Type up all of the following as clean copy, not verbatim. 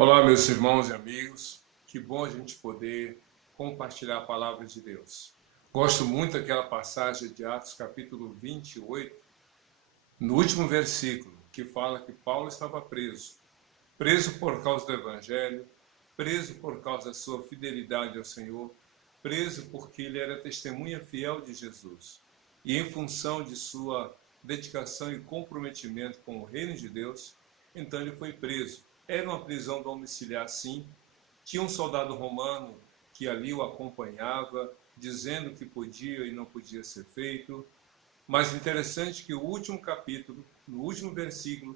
Olá, meus irmãos e amigos. Que bom a gente poder compartilhar a palavra de Deus. Gosto muito daquela passagem de Atos, capítulo 28, no último versículo, que fala que Paulo estava preso por causa do Evangelho, preso por causa da sua fidelidade ao Senhor, preso porque ele era testemunha fiel de Jesus. E em função de sua dedicação e comprometimento com o reino de Deus, então ele foi preso. Era uma prisão domiciliar, sim. Tinha um soldado romano que ali o acompanhava, dizendo que podia e não podia ser feito. Mas interessante que o último capítulo, no último versículo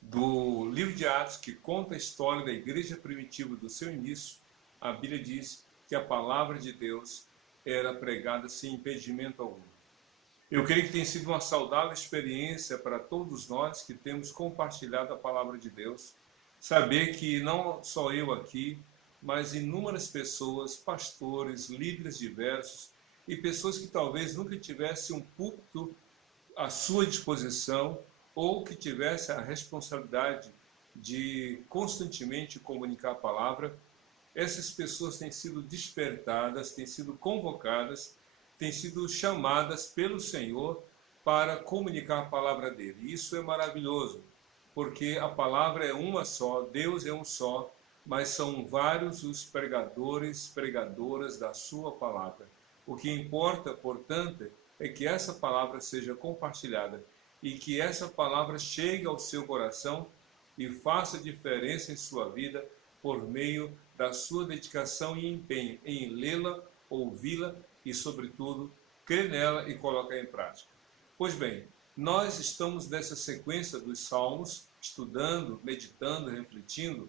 do livro de Atos, que conta a história da igreja primitiva do seu início, a Bíblia diz que a palavra de Deus era pregada sem impedimento algum. Eu creio que tem sido uma saudável experiência para todos nós que temos compartilhado a palavra de Deus. Saber que não só eu aqui, mas inúmeras pessoas, pastores, líderes diversos e pessoas que talvez nunca tivessem um púlpito à sua disposição ou que tivessem a responsabilidade de constantemente comunicar a palavra, essas pessoas têm sido despertadas, têm sido convocadas, têm sido chamadas pelo Senhor para comunicar a palavra dele. Isso é maravilhoso, porque a palavra é uma só, Deus é um só, mas são vários os pregadores, pregadoras da sua palavra. O que importa, portanto, é que essa palavra seja compartilhada e que essa palavra chegue ao seu coração e faça diferença em sua vida por meio da sua dedicação e empenho em lê-la, ouvi-la e, sobretudo, crer nela e colocar em prática. Pois bem, nós estamos nessa sequência dos Salmos, estudando, meditando, refletindo,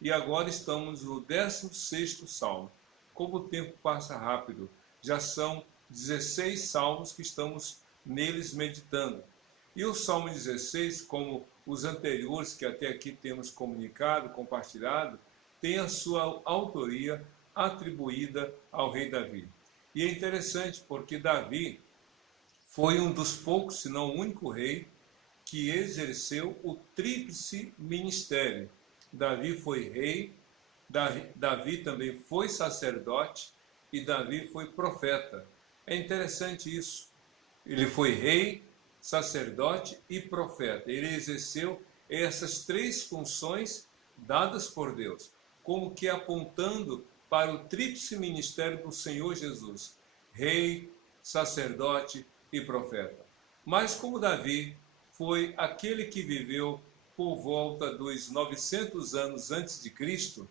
e agora estamos no 16º Salmo. Como o tempo passa rápido, já são 16 salmos que estamos neles meditando. E o Salmo 16, como os anteriores que até aqui temos comunicado, compartilhado, tem a sua autoria atribuída ao rei Davi. E é interessante porque Davi foi um dos poucos, se não o único rei, que exerceu o tríplice ministério. Davi foi rei, Davi também foi sacerdote e Davi foi profeta. É interessante isso. Ele foi rei, sacerdote e profeta. Ele exerceu essas três funções dadas por Deus, como que apontando para o tríplice ministério do Senhor Jesus: rei, sacerdote e profeta. Mas como Davi foi aquele que viveu por volta dos 900 anos antes de Cristo,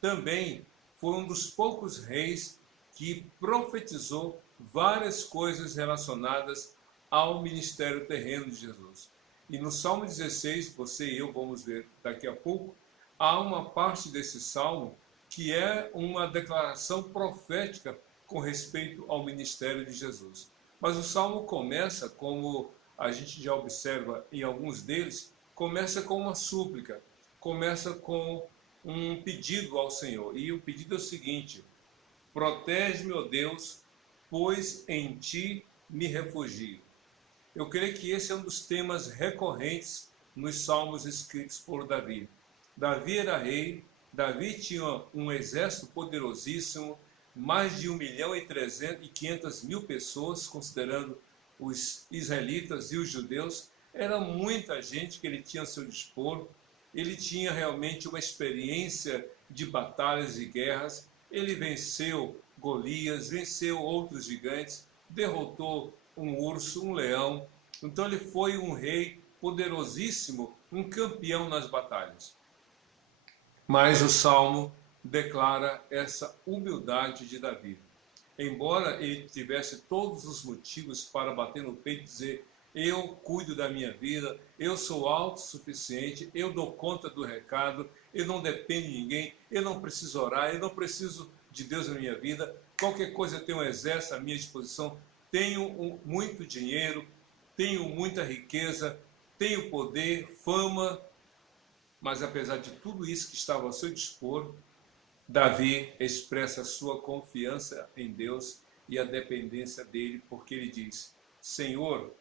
também foi um dos poucos reis que profetizou várias coisas relacionadas ao ministério terreno de Jesus. E no Salmo 16, você e eu vamos ver daqui a pouco, há uma parte desse salmo que é uma declaração profética com respeito ao ministério de Jesus. Mas o salmo começa, como a gente já observa em alguns deles, começa com uma súplica, começa com um pedido ao Senhor. E o pedido é o seguinte: protege-me, ó Deus, pois em ti me refugio. Eu creio que esse é um dos temas recorrentes nos salmos escritos por Davi. Davi era rei, Davi tinha um exército poderosíssimo, mais de 1.500.000 pessoas, considerando os israelitas e os judeus. Era muita gente que ele tinha a seu dispor. Ele tinha realmente uma experiência de batalhas e guerras. Ele venceu Golias, venceu outros gigantes, derrotou um urso, um leão. Então ele foi um rei poderosíssimo, um campeão nas batalhas. Mas o Salmo declara essa humildade de Davi. Embora ele tivesse todos os motivos para bater no peito e dizer: eu cuido da minha vida, eu sou autossuficiente, eu dou conta do recado, eu não dependo de ninguém, eu não preciso orar, eu não preciso de Deus na minha vida, qualquer coisa eu tenho um exército à minha disposição, tenho muito dinheiro, tenho muita riqueza, tenho poder, fama. Mas apesar de tudo isso que estava ao seu dispor, Davi expressa a sua confiança em Deus e a dependência dele, porque ele diz: Senhor,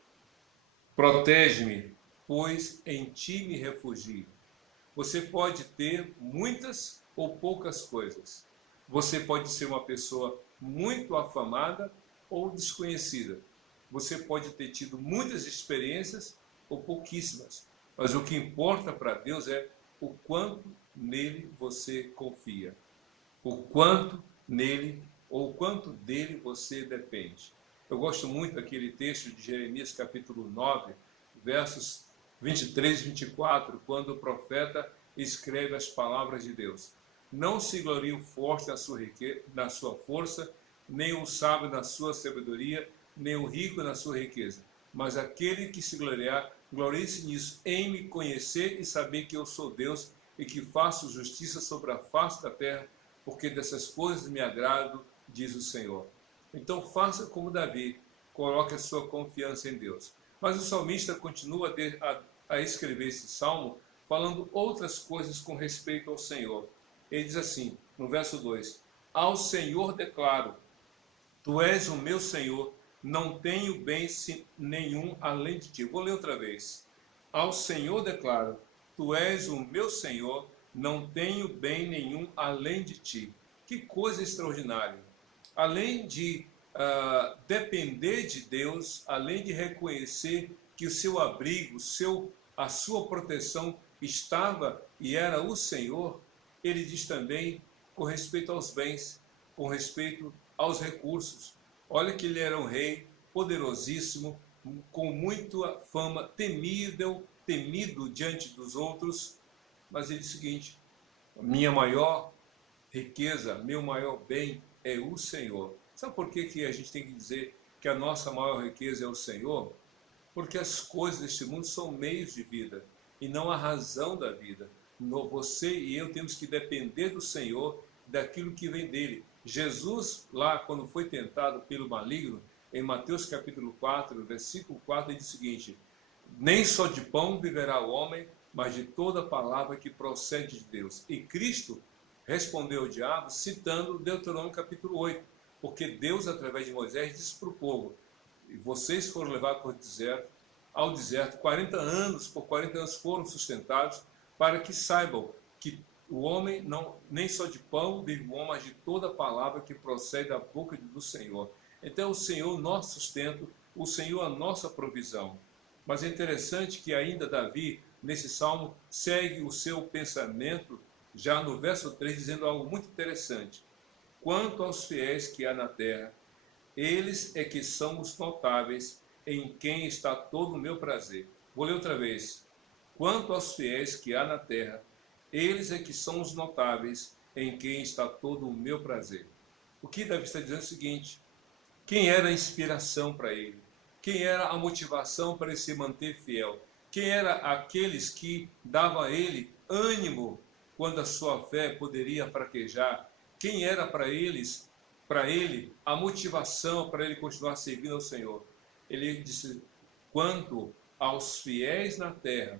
protege-me, pois em ti me refugio. Você pode ter muitas ou poucas coisas. Você pode ser uma pessoa muito afamada ou desconhecida. Você pode ter tido muitas experiências ou pouquíssimas. Mas o que importa para Deus é o quanto nele você confia. O quanto nele ou o quanto dele você depende. Eu gosto muito daquele texto de Jeremias capítulo 9, versos 23 e 24, quando o profeta escreve as palavras de Deus. Não se glorie o forte na sua força, nem o sábio na sua sabedoria, nem o rico na sua riqueza. Mas aquele que se gloriar, glorie-se nisso, em me conhecer e saber que eu sou Deus e que faço justiça sobre a face da terra, porque dessas coisas me agrado, diz o Senhor. Então faça como Davi, coloque a sua confiança em Deus. Mas o salmista continua a escrever esse salmo, falando outras coisas com respeito ao Senhor. Ele diz assim, no verso 2, ao Senhor declaro, tu és o meu Senhor, não tenho bem nenhum além de ti. Vou ler outra vez. Ao Senhor declaro, tu és o meu Senhor, não tenho bem nenhum além de ti. Que coisa extraordinária. Além de depender de Deus, além de reconhecer que o seu abrigo, a sua proteção estava e era o Senhor, ele diz também com respeito aos bens, com respeito aos recursos. Olha que ele era um rei poderosíssimo, com muita fama, temido diante dos outros, mas ele diz o seguinte, minha maior riqueza, meu maior bem é o Senhor. Sabe por que a gente tem que dizer que a nossa maior riqueza é o Senhor? Porque as coisas deste mundo são meios de vida e não a razão da vida. Você e eu temos que depender do Senhor, daquilo que vem dele. Jesus, lá quando foi tentado pelo maligno, em Mateus capítulo 4, versículo 4, ele diz o seguinte, nem só de pão viverá o homem, mas de toda palavra que procede de Deus. E Cristo respondeu ao diabo, citando Deuteronômio capítulo 8, porque Deus, através de Moisés, disse para o povo, e vocês foram levados ao deserto, 40 anos, por 40 anos foram sustentados, para que saibam que o homem nem só de pão vive o homem, mas de toda palavra que procede da boca do Senhor. Então o Senhor nosso sustento, o Senhor a nossa provisão. Mas é interessante que ainda Davi, nesse salmo, segue o seu pensamento, já no verso 3, dizendo algo muito interessante. Quanto aos fiéis que há na terra, eles é que são os notáveis, em quem está todo o meu prazer. Vou ler outra vez. Quanto aos fiéis que há na terra, eles é que são os notáveis, em quem está todo o meu prazer. O que Davi está dizendo é o seguinte, quem era a inspiração para ele? Quem era a motivação para ele se manter fiel? Quem era aqueles que davam a ele ânimo quando a sua fé poderia fraquejar? Quem era para ele, a motivação para ele continuar servindo ao Senhor? Ele disse, quanto aos fiéis na terra,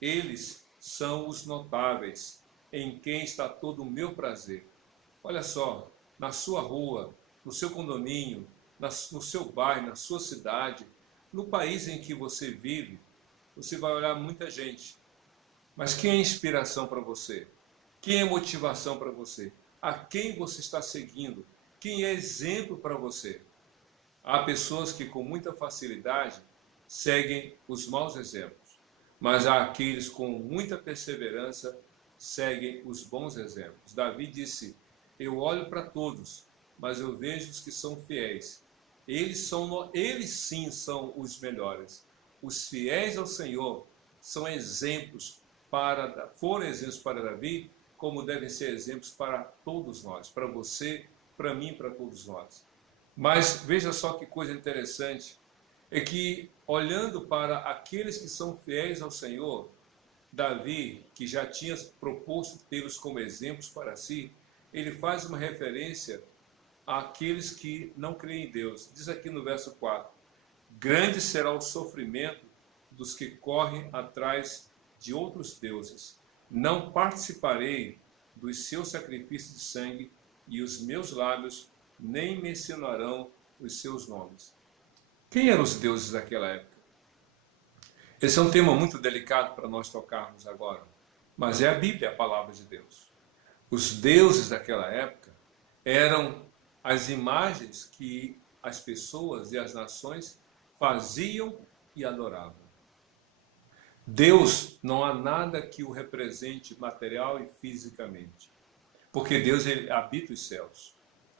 eles são os notáveis, em quem está todo o meu prazer. Olha só, na sua rua, no seu condomínio, no seu bairro, na sua cidade, no país em que você vive, você vai olhar muita gente. Mas quem é inspiração para você? Quem é motivação para você? A quem você está seguindo? Quem é exemplo para você? Há pessoas que com muita facilidade seguem os maus exemplos, mas há aqueles com muita perseverança seguem os bons exemplos. Davi disse, eu olho para todos, mas eu vejo os que são fiéis. Eles sim são os melhores. Os fiéis ao Senhor são exemplos foram exemplos para Davi, como devem ser exemplos para todos nós, para você, para mim, para todos nós. Mas veja só que coisa interessante, é que olhando para aqueles que são fiéis ao Senhor, Davi, que já tinha proposto tê-los como exemplos para si, ele faz uma referência àqueles que não creem em Deus. Diz aqui no verso 4, grande será o sofrimento dos que correm atrás de outros deuses. Não participarei dos seus sacrifícios de sangue, e os meus lábios nem mencionarão os seus nomes. Quem eram os deuses daquela época? Esse é um tema muito delicado para nós tocarmos agora. mas é a Bíblia, a palavra de Deus. Os deuses daquela época eram as imagens que as pessoas e as nações faziam e adoravam. Deus, não há nada que o represente material e fisicamente, porque Deus ele habita os céus.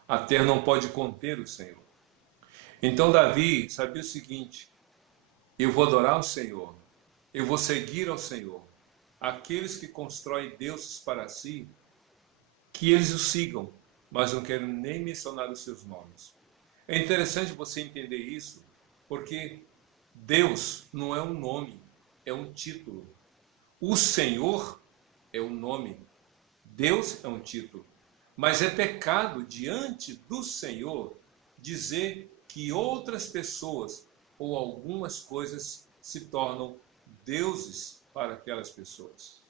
A terra não pode conter o Senhor. Então Davi sabia o seguinte: eu vou adorar o Senhor, eu vou seguir ao Senhor. Aqueles que constroem deuses para si, que eles o sigam, mas não quero nem mencionar os seus nomes. É interessante você entender isso, porque Deus não é um nome, é um título. O Senhor é um nome, Deus é um título. Mas é pecado diante do Senhor dizer que outras pessoas ou algumas coisas se tornam deuses para aquelas pessoas.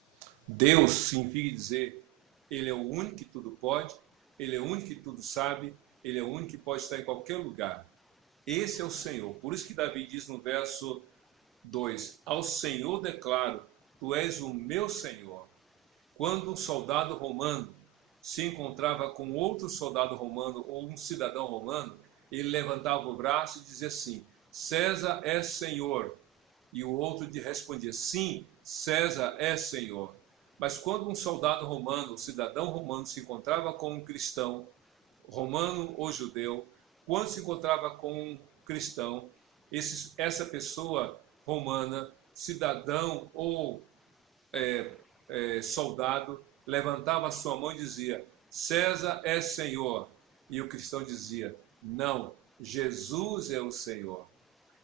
Deus significa dizer, ele é o único que tudo pode, ele é o único que tudo sabe, ele é o único que pode estar em qualquer lugar. Esse é o Senhor. Por isso que Davi diz no verso 2, ao Senhor declaro, tu és o meu Senhor. Quando um soldado romano se encontrava com outro soldado romano ou um cidadão romano, ele levantava o braço e dizia assim, César é Senhor. E o outro lhe respondia, sim, César é Senhor. Mas quando um soldado romano, um cidadão romano, se encontrava com um cristão, romano ou judeu, quando se encontrava com um cristão, essa pessoa romana, cidadão ou soldado, levantava a sua mão e dizia, César é Senhor. E o cristão dizia, não, Jesus é o Senhor.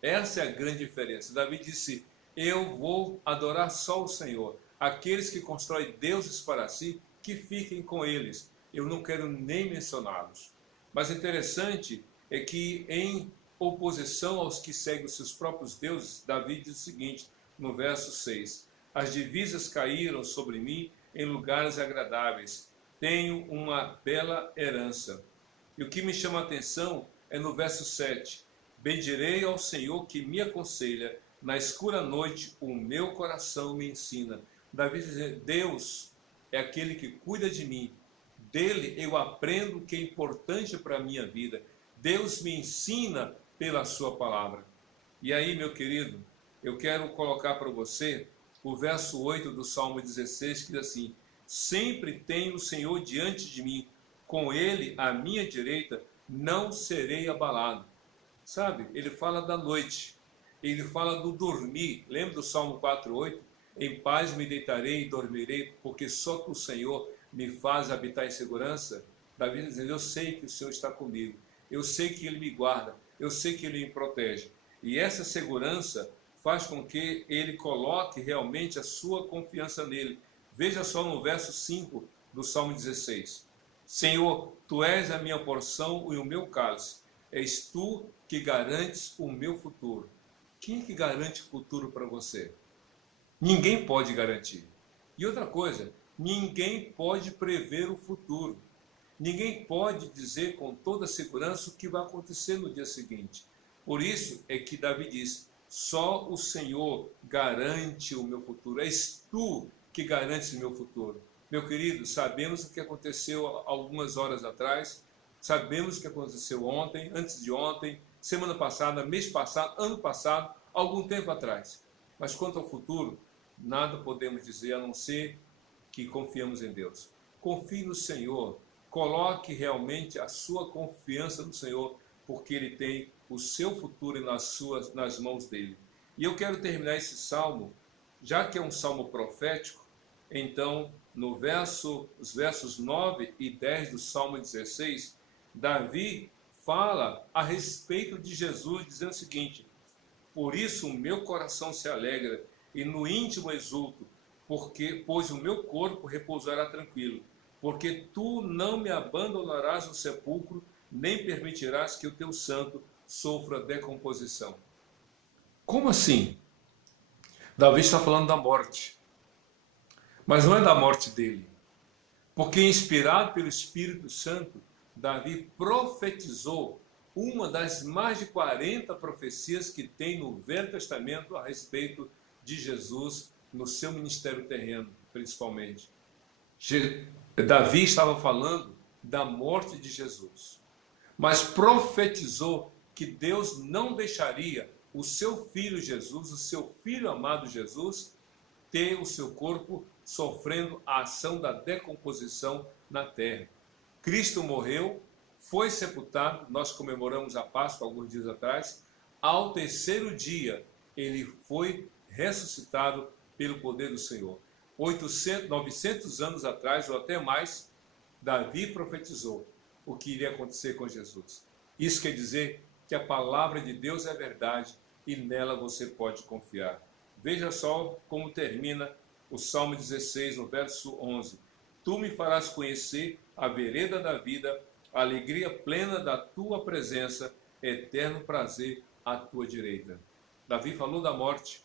Essa é a grande diferença. Davi disse, eu vou adorar só o Senhor. Aqueles que constroem deuses para si, que fiquem com eles. Eu não quero nem mencioná-los. Mas interessante é que, em oposição aos que seguem os seus próprios deuses, Davi diz o seguinte, no verso 6, as divisas caíram sobre mim em lugares agradáveis. Tenho uma bela herança. E o que me chama a atenção é no verso 7. Bendirei ao Senhor que me aconselha, na escura noite o meu coração me ensina. Davi diz, Deus é aquele que cuida de mim, dele eu aprendo o que é importante para a minha vida. Deus me ensina pela sua palavra. E aí, meu querido, eu quero colocar para você o verso 8 do Salmo 16, que diz assim, sempre tenho o Senhor diante de mim, com ele à minha direita, não serei abalado. Sabe, ele fala da noite, ele fala do dormir. Lembra do Salmo 4:8? Em paz me deitarei e dormirei, porque só que o Senhor me faz habitar em segurança. Davi dizendo, eu sei que o Senhor está comigo, eu sei que ele me guarda, eu sei que ele me protege. E essa segurança faz com que ele coloque realmente a sua confiança nele. Veja só no verso 5 do Salmo 16. Senhor, tu és a minha porção e o meu cálice. És tu que garantes o meu futuro. Quem é que garante o futuro para você? Ninguém pode garantir. E outra coisa, ninguém pode prever o futuro. Ninguém pode dizer com toda segurança o que vai acontecer no dia seguinte. Por isso é que Davi diz, só o Senhor garante o meu futuro. És tu que garantes o meu futuro. Meu querido, sabemos o que aconteceu algumas horas atrás, sabemos o que aconteceu ontem, antes de ontem, semana passada, mês passado, ano passado, algum tempo atrás. Mas quanto ao futuro, nada podemos dizer a não ser que confiamos em Deus. Confie no Senhor, coloque realmente a sua confiança no Senhor, porque Ele tem o seu futuro nas mãos dele. E eu quero terminar esse salmo, já que é um salmo profético, então, os versos 9 e 10 do Salmo 16, Davi fala a respeito de Jesus, dizendo o seguinte, por isso o meu coração se alegra e no íntimo exulto, pois o meu corpo repousará tranquilo, porque tu não me abandonarás no sepulcro, nem permitirás que o teu santo sofra decomposição. Como assim? Davi está falando da morte, mas não é da morte dele, porque inspirado pelo Espírito Santo, Davi profetizou uma das mais de 40 profecias que tem no Velho Testamento a respeito de Jesus no seu ministério terreno. principalmente. Davi estava falando da morte de Jesus, mas profetizou que Deus não deixaria o seu filho Jesus, o seu filho amado Jesus, ter o seu corpo sofrendo a ação da decomposição na terra. Cristo morreu, foi sepultado, nós comemoramos a Páscoa alguns dias atrás. Ao terceiro dia, ele foi ressuscitado pelo poder do Senhor. 900 anos atrás, ou até mais, Davi profetizou o que iria acontecer com Jesus. Isso quer dizer que a palavra de Deus é verdade e nela você pode confiar. Veja só como termina o Salmo 16, no verso 11. Tu me farás conhecer a vereda da vida, a alegria plena da tua presença, eterno prazer à tua direita. Davi falou da morte,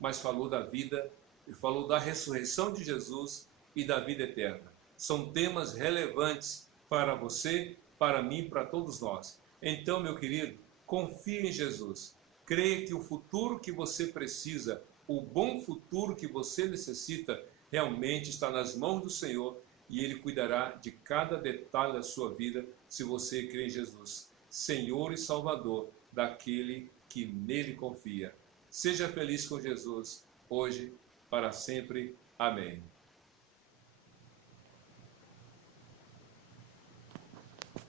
mas falou da vida e falou da ressurreição de Jesus e da vida eterna. São temas relevantes para você, para mim, para todos nós. Então, meu querido, confie em Jesus. Creia que o futuro que você precisa, o bom futuro que você necessita, realmente está nas mãos do Senhor e Ele cuidará de cada detalhe da sua vida se você crê em Jesus, Senhor e Salvador daquele que nele confia. Seja feliz com Jesus, hoje, para sempre. Amém.